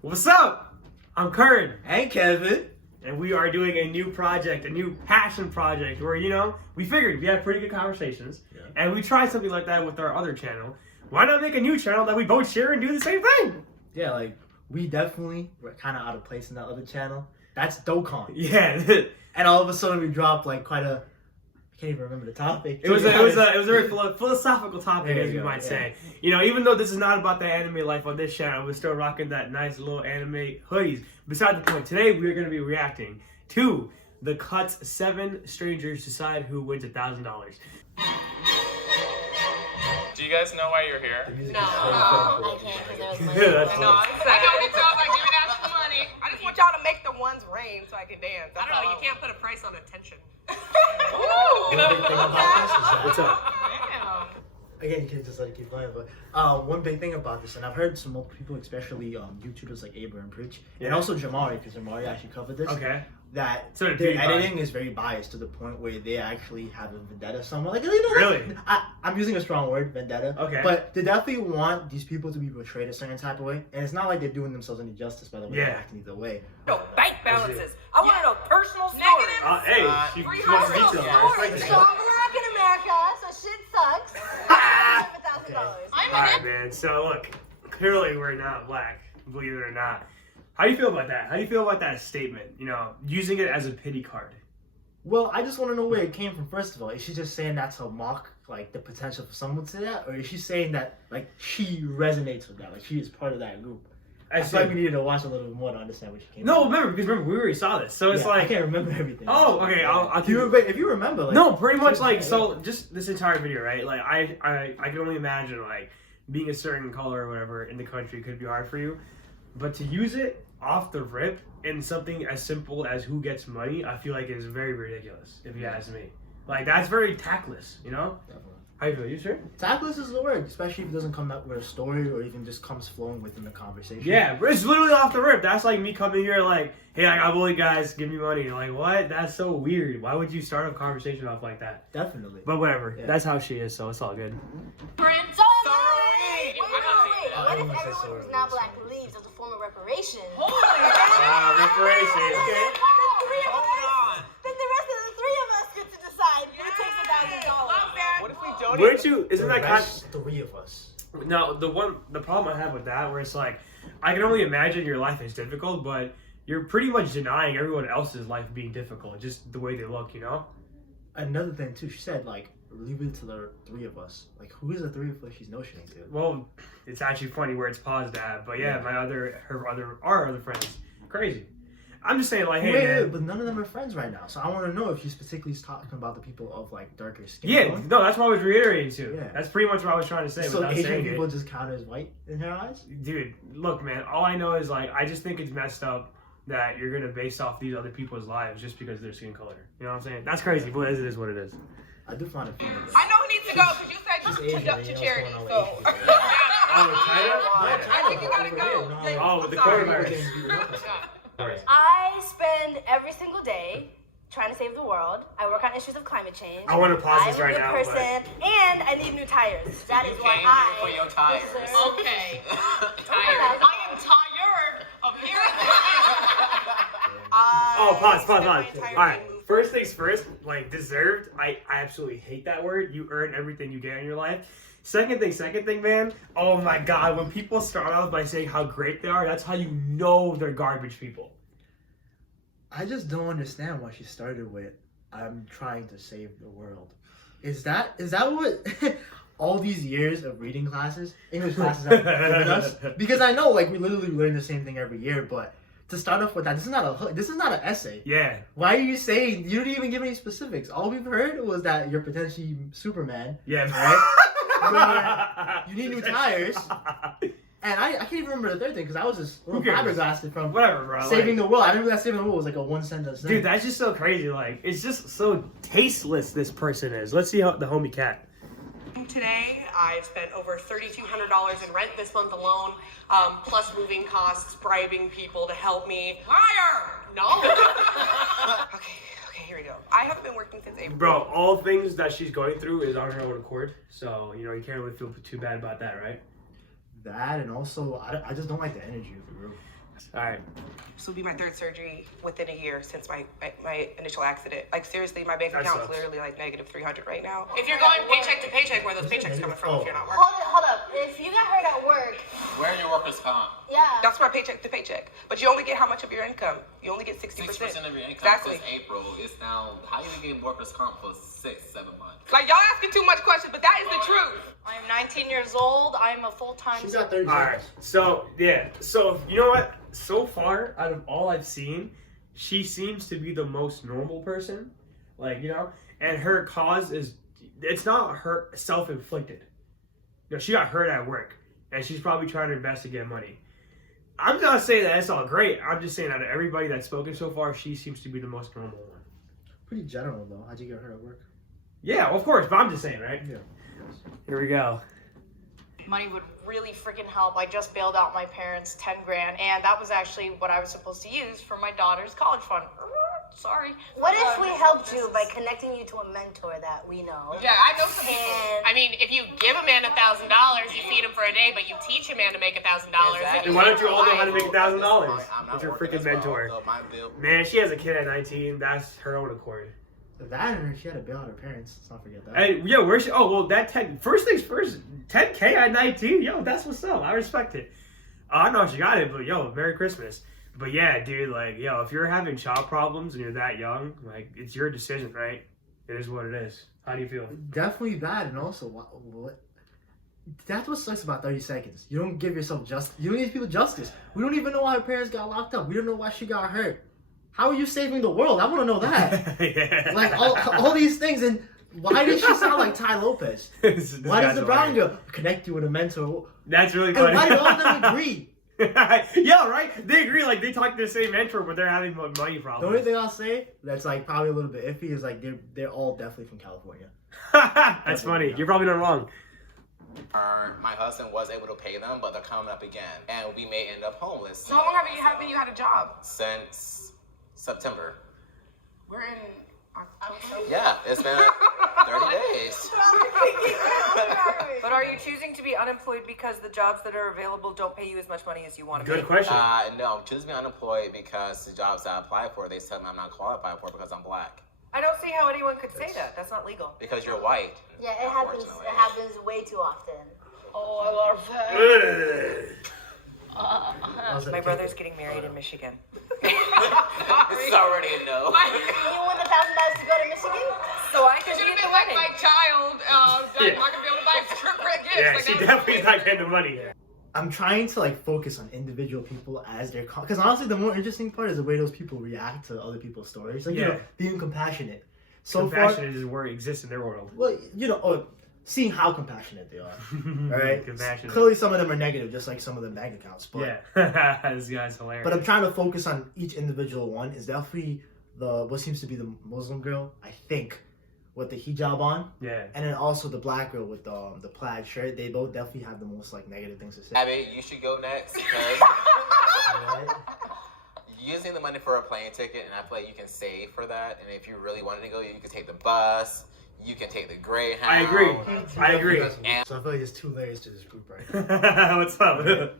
What's up? I'm Kern. And Kevin. And we are doing a new project, a new passion project where, we figured we had pretty good conversations. Yeah. And we tried something like that with our other channel. Why not make a new channel that we both share and do the same thing? Yeah, like, we definitely were kind of out of place in that other channel. That's Dokkan. Yeah. And all of a sudden we dropped, like, quite a... I can't even remember the topic. It was a very philosophical topic, as you might say. Even though this is not about the anime life on this channel, we're still rocking that nice little anime hoodies. Beside the point, today we're going to be reacting to the Cuts 7 Strangers Decide Who Wins $1,000. Do you guys know why you're here? No, I can't because there was money. That's I know. I don't need to talk like giving out the money. I just want y'all to make the ones rain so I can dance. I don't know, you can't put a price on attention. What's up? Again, you can't just let it keep going, but one big thing about this, and I've heard some other people, especially YouTubers like Aber and Preach, and also Jamari, because Jamari actually covered this, that So their editing is very biased to the point where they actually have a vendetta somewhere. Like, Really? I'm using a strong word, vendetta. Okay. But they definitely want these people to be portrayed a certain type of way, and it's not like they're doing themselves any justice by the way they're acting either way. No, bank balances. I want to know personal stories. Hey, she wants details. So I'm black in America, so shit sucks. $1,000. Alright, man. So, look, clearly we're not black, believe it or not. How do you feel about that? How do you feel about that statement? Using it as a pity card. Well, I just want to know where it came from, first of all. Is she just saying that to mock, like, the potential for someone to say that? Or is she saying that, like, she resonates with that? Like, she is part of that group? I feel like we needed to watch a little bit more to understand what she came from. Remember, we already saw this. So it's like... I can't remember everything. Oh, okay. I'll if you remember, like... No, pretty much, like, so, just this entire video, right? Like, I can only imagine, like, being a certain color or whatever in the country could be hard for you. But to use it off the rip in something as simple as who gets money, I feel like is very ridiculous, if you ask me. Like, that's very tactless, Definitely. How you feel? You sure? Tactless is the word, especially if it doesn't come up with a story or even just comes flowing within the conversation. Yeah, it's literally off the rip. That's like me coming here like, hey, I got bullied, guys, give me money. You're like, what? That's so weird. Why would you start a conversation off like that? Definitely. But whatever. Yeah. That's how she is, so it's all good. Wait. What if everyone who's not black leaves as a form of reparation? Reparation. Okay. Then the rest of the three of us get to decide who takes $1,000. What if we don't? Wouldn't you? Isn't that three of us? No, the problem I have with that, where it's like, I can only imagine your life is difficult, but you're pretty much denying everyone else's life being difficult, just the way they look, Another thing too, she said like, leave it to the three of us. Like, who is the three of us she's notioning to? Well, it's actually funny where it's paused at, but yeah, our other friends, crazy. I'm just saying, like, hey, man. But none of them are friends right now, so I want to know if she's particularly talking about the people of like darker skin. Yeah, no, that's what I was reiterating to. Yeah. That's pretty much what I was trying to say. So Asian saying people just count as white in her eyes? Dude, look, man, all I know is like, I just think it's messed up that you're gonna base off these other people's lives just because of their skin color. You know what I'm saying? That's crazy, but it is what it is. I do find it funny. I know who needs to go because you said you conduct your charity, so. I think you gotta go. Oh, with the coronavirus. I spend every single day trying to save the world. I work on issues of climate change. I want to pause this right now. I'm a good person, and I need new tires. That is why I. For your tires. Okay. I am tired of hearing Pause. All right. First things first, like, deserved. I absolutely hate that word. You earn everything you get in your life. Second thing, man. Oh my God, when people start off by saying how great they are, that's how you know they're garbage people. I just don't understand why she started with, I'm trying to save the world. Is that what all these years of reading classes, English classes have given us? Because I know, like, we literally learn the same thing every year, but to start off with that, this is not an essay. Yeah. Why are you saying, you didn't even give any specifics. All we've heard was that you're potentially Superman. Yeah. Right? You need new tires. And I can't even remember the third thing because I was just flabbergasted from whatever, bro. Saving the world. I didn't realize saving the world was like a one sentence thing. Dude, that's just so crazy. Like, it's just so tasteless this person is. Let's see how the homie cat. Today, I've spent over $3,200 in rent this month alone, plus moving costs, bribing people to help me. Liar! No. Okay, here we go. I haven't been working since April. Bro, all things that she's going through is on her own accord. So, you can't really feel too bad about that, right? That, and also, I just don't like the energy of the group. All right. This will be my third surgery within a year since my initial accident. Like, seriously, my bank That account's sucks. literally like negative 300 right now. If you're going paycheck to paycheck, where are those paychecks coming from if you're not working? Hold up. If you got hurt at work, Where are your workers' comp? yeah. That's my paycheck to paycheck. But you only get how much of your income? You only get 60%. 60% of your income Exactly. since April is now. How you gonna get workers' comp for 6-7 months? Like, y'all asking too much questions, but that is the truth. I'm 19 years old. I'm a full-time. She's got 30 All right. seconds. So yeah. So you know what? So far, out of all I've seen, she seems to be the most normal person. Like, you know, and her cause it's not her self-inflicted. You know, she got hurt at work, and she's probably trying her best to get money. I'm not saying that it's all great. I'm just saying that of everybody that's spoken so far, she seems to be the most normal one. Pretty general though. How'd you get hurt at work? Yeah, of course, but I'm just saying, right? Yeah. Here we go. Money would really freaking help. I just bailed out my parents 10 grand, and that was actually what I was supposed to use for my daughter's college fund. Sorry. What if we helped you by connecting you to a mentor that we know? Yeah, I know some people. And- I mean, if you give a man $1,000, you feed him for a day, but you teach a man to make $1,000. Exactly. And why don't you all know how to make $1,000? I'm not That's your working freaking as well, mentor. so my bill. Man, she has a kid at 19. That's her own accord. That and she had to bail out her parents. Let's not forget that. Hey, yo, where's she? Oh, well, that 10. First things first, 10K at 19. Yo, that's what's up. I respect it. I know she got it, but yo, Merry Christmas. But yeah, dude, like, yo, if you're having child problems and you're that young, like, it's your decision, right? It is what it is. How do you feel? Definitely that, and also what? That's what sucks about 30 seconds. You don't give yourself justice. You don't give people justice. We don't even know why her parents got locked up. We don't know why she got hurt. How are you saving the world? I want to know that. Yeah. Like all these things, and why did she sound like Ty Lopez? This Why does guy's the Brown hilarious. girl connect you with a mentor? That's really And funny. why do all of them agree? Yeah, right? They agree, like, they talk to the same mentor, but they're having money The problems. only thing I'll say that's like probably a little bit iffy is like they're all definitely from California. That's funny. You're probably not wrong. My husband was able to pay them, but they're coming up again, and we may end up homeless. So how long haven't you had a job? Since September. We're in October. Yeah, it's been 30 days. But are you choosing to be unemployed because the jobs that are available don't pay you as much money as you want to Good make? question. No, I'm choosing to be unemployed because the jobs that I apply for, they tell me I'm not qualified for because I'm black. I don't see how anyone could say that. That's not legal. Because you're white. Yeah, it happens. unfortunately. It happens way too often. Oh, I love that. Ugh. My brother's getting married in Michigan. It's already a no. You won the $1,000 to go to Michigan? So I could Should be have at the been like wedding. my child. Yeah. I'm not gonna be able to buy gingerbread gifts. Yeah, like, she that's- definitely not getting the money. I'm trying to like focus on individual people as their because honestly the more interesting part is the way those people react to other people's stories. Like you Yeah. know, being compassionate. So Compassion is a word exists in their world. far, well, you know, seeing how compassionate they are. All right, Compassionate. clearly some of them are negative, just like some of the bank accounts. But Yeah. This guy's hilarious. but I'm trying to focus on each individual one. Is definitely what seems to be the Muslim girl, I think, with the hijab on, yeah. and then also the black girl with the plaid shirt. They both definitely have the most like negative things to say. Abby, you should go next because Right? using the money for a plane ticket, and I feel like you can save for that. And if you really wanted to go, you could take the bus, you can take the Greyhound. I agree. I agree. So I feel like there's two layers to this group right now. What's up?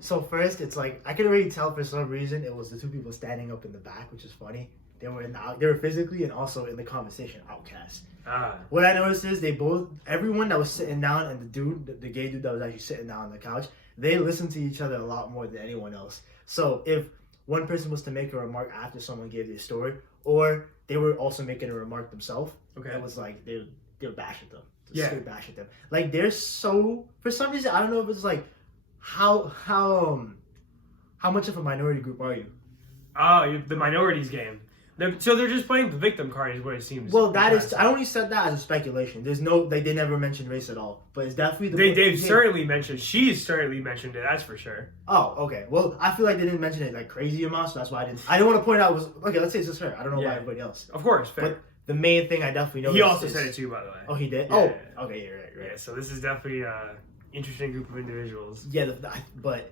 So first, it's like I could already tell for some reason it was the two people standing up in the back, which is funny. They were they were physically and also in the conversation outcasts. What I noticed is everyone that was sitting down and the gay dude that was actually sitting down on the couch, they listened to each other a lot more than anyone else. So if one person was to make a remark after someone gave their story, or they were also making a remark themselves, Okay. it was like they would bash at them. Yeah. Straight bash at them. Like they're so for some reason I don't know if it's like how much of a minority group are you? Oh, the minorities game. So they're just playing the victim card, is what it seems. Well, that is. I only said that as a speculation. There's no. They never mentioned race at all. But it's definitely. They've certainly mentioned. She's certainly mentioned it. That's for sure. Oh, okay. Well, I feel like they didn't mention it like crazy amounts. So that's why I didn't. I didn't want to point out was okay. Let's say it's just her. I don't know Yeah. about everybody else. Of course, fair. But the main thing I definitely know. He also said it too, by the way. Oh, he did. Yeah. Oh, okay. You're right. Yeah. So this is definitely an interesting group of individuals. Yeah, but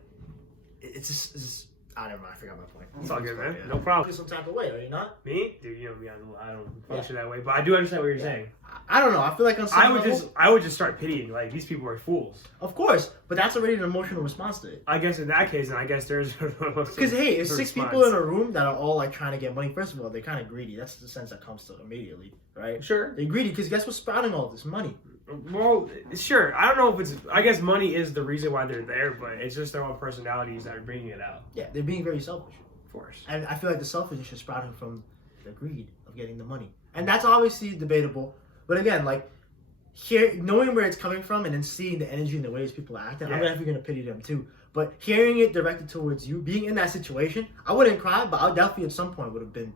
it's just never mind. I forgot my point. It's all good, man. Yeah. No problem. Some type of way, are you not? Me? Dude, you know me, I don't function that way. But I do understand what you're saying. I don't know. I feel like on some I would just start pitying. Like, these people are fools. Of course, but that's already an emotional response to it. I guess in that case, then I guess there's... Because, hey, if 6 people in a room that are all, like, trying to get money, first of all, they're kind of greedy. That's the sense that comes to immediately, right? Sure. They're greedy because guess what's sprouting all this money? Well, sure. I don't know if it's... I guess money is the reason why they're there, but it's just their own personalities that are bringing it out. Yeah, they're being very selfish. Of course. And I feel like the selfishness is sprouting from the greed of getting the money. And that's obviously debatable. But again, like, knowing where it's coming from and then seeing the energy and the ways people are acting, I'm definitely going to pity them too. But hearing it directed towards you, being in that situation, I wouldn't cry, but I definitely at some point would have been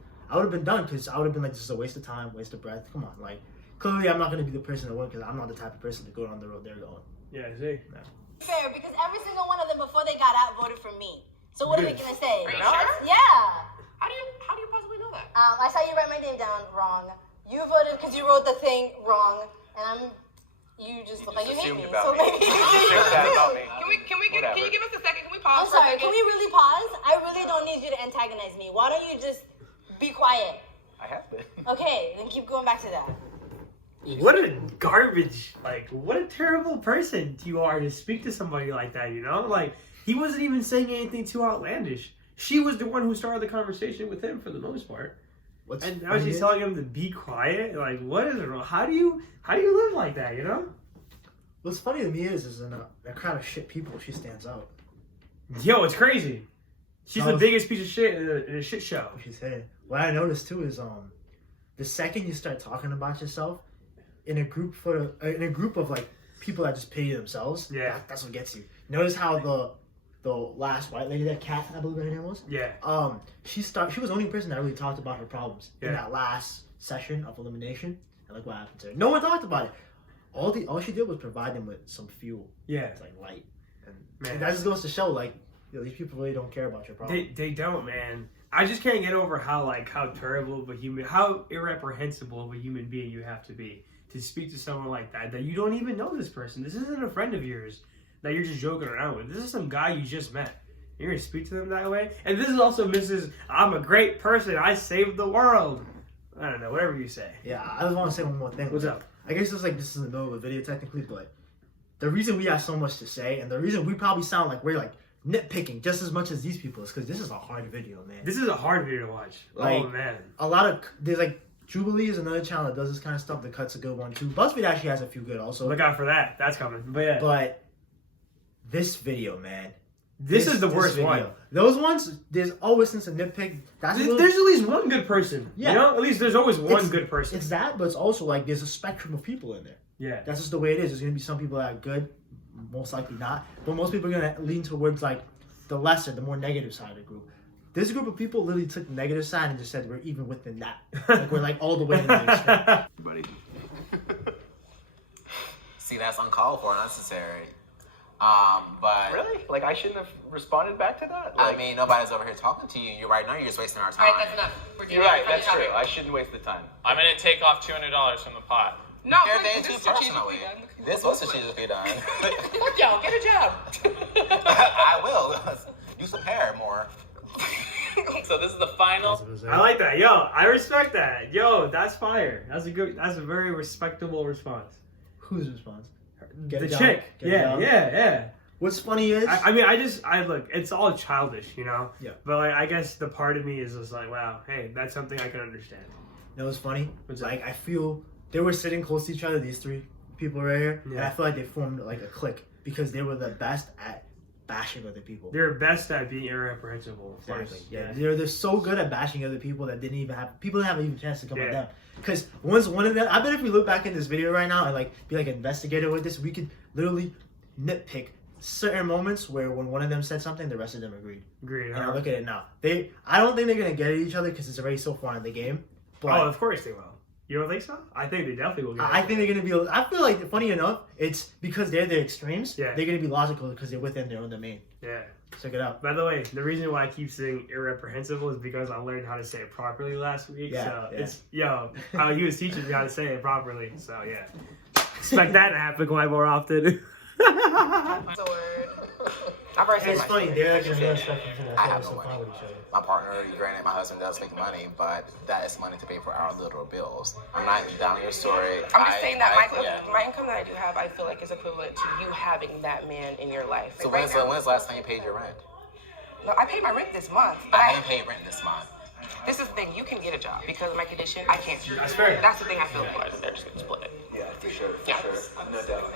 done because I would have been like, this is a waste of time, waste of breath. Come on, like, clearly I'm not going to be the person to win because I'm not the type of person to go down the road they're going. Yeah, I see. No. Fair, because every single one of them before they got out voted for me. So what are we gonna say? Are you sure? Yeah. How do you possibly know that? I saw you write my name down wrong. You voted because you wrote the thing wrong, and you just look like you hate me. So maybe. Can you give us a second? Can we pause? I'm sorry. Can we really pause? I really don't need you to antagonize me. Why don't you just be quiet? I have been. Okay, then keep going back to that. What a garbage, like, what a terrible person you are to speak to somebody like that, you know? Like, he wasn't even saying anything too outlandish. She was the one who started the conversation with him for the most part. And now she's telling him to be quiet? Like, what is it wrong? How do you live like that, you know? What's funny to me is in a crowd of shit people, she stands out. Yo, it's crazy. She's the biggest piece of shit in a shit show. She's saying. What I noticed too is the second you start talking about yourself in a group of like people that just pity themselves, that's what gets you. Notice how the last white lady, that Kat, I believe her name was. Yeah. She was the only person that really talked about her problems in that last session of elimination, and like what happened to her. No one talked about it. All she did was provide them with some fuel. Yeah. It's like light, and that just goes to show like, you know, these people really don't care about your problem. They don't, man. I just can't get over how terrible of a human, how irreprehensible of a human being you have to be to speak to someone like that you don't even know this person. This isn't a friend of yours that you're just joking around with. This is some guy you just met. You're gonna speak to them that way? And this is also Mrs. I'm a great person. I saved the world. I don't know, whatever you say. Yeah, I just want to say one more thing. What's up? I guess it's like this is in the middle of a video technically, but the reason we have so much to say and the reason we probably sound like we're like nitpicking just as much as these people is because this is a hard video, man. This is a hard video to watch. Like, oh man. There's like Jubilee is another channel that does this kind of stuff. The Cut's a good one too. BuzzFeed actually has a few good also. Look out for that. That's coming. But yeah. But this video, man. This is the worst one. Those ones, there's always since a nitpick. There's at least one good person. Yeah. You know? At least there's always one good person. It's that, but it's also like there's a spectrum of people in there. Yeah. That's just the way it is. There's going to be some people that are good, most likely not. But most people are going to lean towards like the lesser, the more negative side of the group. This group of people literally took the negative side and just said we're even within that. Like we're like all the way in the extreme. Buddy. See, that's uncalled for, unnecessary. But really, like I shouldn't have responded back to that. Like, I mean, nobody's over here talking to you. You're right now. You're just wasting our time. All right, that's enough. you're right. That's true. I shouldn't waste the time. I'm gonna take off $200 from the pot. No, You're being too personally. This was strategically done. Fuck y'all, get a job. I will. Do some hair more. So this is the final. I like that. Yo, I respect that. Yo, that's fire. That's a very respectable response. Whose response? The chick. Yeah. What's funny is, I mean, I look, it's all childish, you know? Yeah. But like, I guess the part of me is just like, wow, hey, that's something I can understand. you know what's funny? What's like that? I feel they were sitting close to each other, these three people right here, and I feel like they formed like a clique because they were the best at bashing other people. They're best at being irreprehensible. Exactly. Yeah. They're so good at bashing other people that didn't even have a chance to come at them. Because once one of them, I bet if we look back in this video right now and like be like an investigator with this, we could literally nitpick certain moments where when one of them said something, the rest of them agreed. Agreed. And I look at it now. I don't think they're gonna get at each other because it's already so far in the game. But oh, of course they will. You don't think so? I think they definitely will. I think they're gonna be. I feel like, funny enough, it's because they're the extremes. Yeah. They're gonna be logical because they're within their own domain. Yeah. Check it out. By the way, the reason why I keep saying irreprehensible is because I learned how to say it properly last week. Yeah, so yeah. it's how he was teaching me how to say it properly. So yeah, expect that to happen quite more often. That's a word. I've already said It's my funny, story. they're like in a real stuff that I have so no far money. with each other. My partner, granted, my husband does make money, but that is money to pay for our little bills. I'm not down your story. I'm just saying that yeah. my income that I do have, I feel like is equivalent to you having that man in your life. So Like when's the last time you paid your rent? No, I paid my rent this month. But I haven't paid rent this month. this is the thing. You can get a job because of my condition. I can't. That's fair. That's the thing I feel like they're just gonna split it. Yeah, for sure. Yeah. No doubt.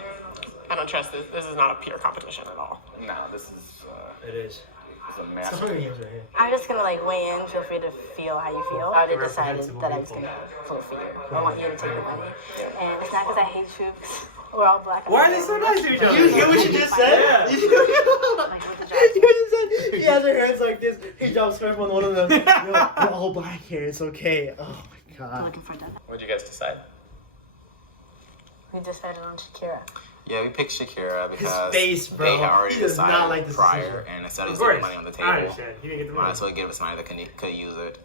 I don't trust this. This is not a pure competition at all. No, this is It is. a The massive. Hunger Games are here. I'm just gonna like weigh in. Feel free to feel how you feel. I already decided that I was gonna vote for you. I want you to take the money, and it's not because I hate you. 'Cause we're all black. Why are they so nice to each other? You hear what she just said? Yeah. You hear what she said? She has her hands like this. He drops scarf on one of them. We're all black here. It's okay. Oh my god. Looking for that. What'd you guys decide? We decided on Shakira. Yeah, we picked Shakira because face, bro. they had already He does decided not like this prior, decision. and instead of Of putting course. money on the I table, understand. He didn't get the might money. as well give it to somebody that could use it.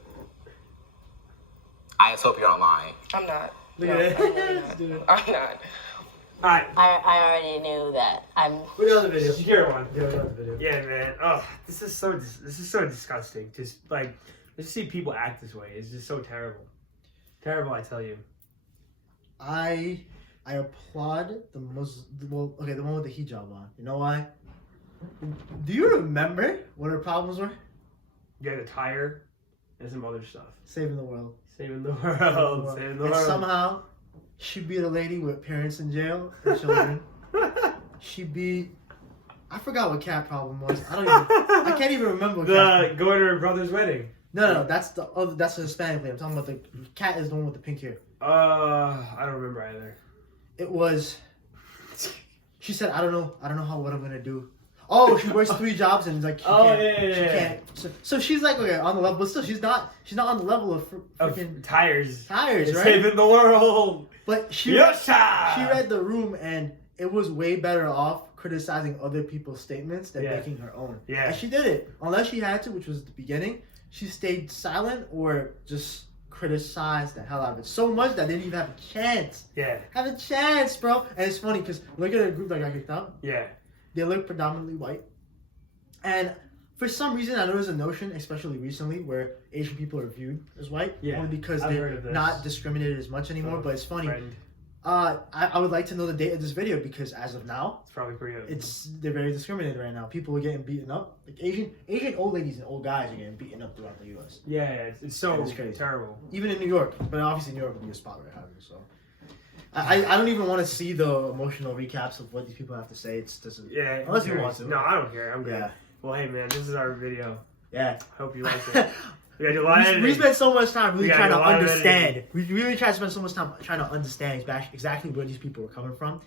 I just hope you're not lying. I'm not. Look No, at I'm really that. not. Dude. I'm not. Alright, I already knew that I'm. Put it on the video. Shakira one. Yeah, another video. Yeah, man. Oh, this is so disgusting. Just like just see people act this way. It's just so terrible. Terrible, I tell you. I applaud the well, okay, the one with the hijab on. You know why? Do you remember what her problems were? You got a tire and some other stuff. Saving the world. Saving the world. Saving the And world. somehow, she beat a lady with parents in jail and children. She beat. I forgot what cat problem was. I can't even remember what cat. Going to her brother's wedding. No, that's the Hispanic lady. I'm talking about the cat is the one with the pink hair. I don't remember either. It was. She said, "I don't know what I'm gonna do." Oh, she works 3 jobs and like she can't. So she's like okay on the level, but still she's not on the level of freaking Tires, right? Saving the world. But she read the room and it was way better off criticizing other people's statements than making her own. Yeah, and she did it unless she had to, which was at the beginning. She stayed silent or just criticized the hell out of it so much that they didn't even have a chance. Yeah, have a chance, bro. And it's funny because look at the group that got kicked out. Yeah. They look predominantly white. And for some reason, I know there's a notion, especially recently, where Asian people are viewed as white. Yeah, only because I've they're heard of this. not discriminated as much anymore. But it's funny. I would like to know the date of this video because as of now, it's probably pretty good. They're very discriminated right now. People are getting beaten up. Like Asian old ladies and old guys are getting beaten up throughout the U.S. Yeah, it's so crazy. terrible. Even in New York, but obviously New York would be a spot where it happens. So. I don't even want to see the emotional recaps of what these people have to say. It's just unless you want to. No, I don't care. I'm good. Yeah. Well, hey man, this is our video. Yeah. Hope you liked it. We spent so much time really trying to understand. Editing. We really tried to spend so much time trying to understand exactly where these people were coming from.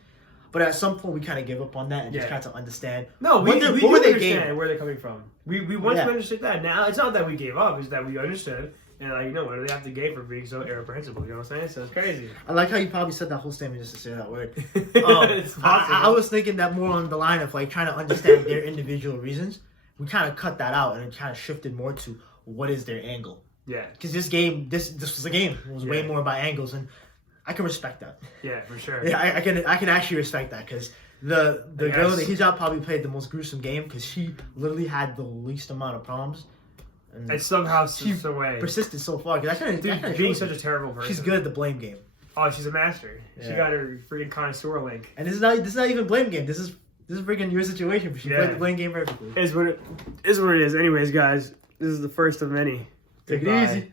But at some point, we kind of gave up on that and just tried to understand. No, we understand where they're coming from. We once understood that. Now it's not that we gave up; it's that we understood. And like, what do they have to gain for being so irreprehensible? You know what I'm saying? So it's crazy. I like how you probably said that whole statement just to say that word. It's I was thinking that more on the line of like trying to understand their individual reasons. We kind of cut that out and it kind of shifted more to what is their angle. Yeah. Because this game, this was a game. It was way more about angles, and I can respect that. Yeah, for sure. Yeah, I can actually respect that because the girl in the hijab probably played the most gruesome game because she literally had the least amount of problems. And somehow she persisted so far. Being such a terrible person. She's good at the blame game. Oh, she's a master. Yeah. She got her freaking connoisseur link. And this is not even blame game. This is freaking your situation. But she played the blame game perfectly. Is what it is. Anyways, guys, this is the first of many. Take it easy.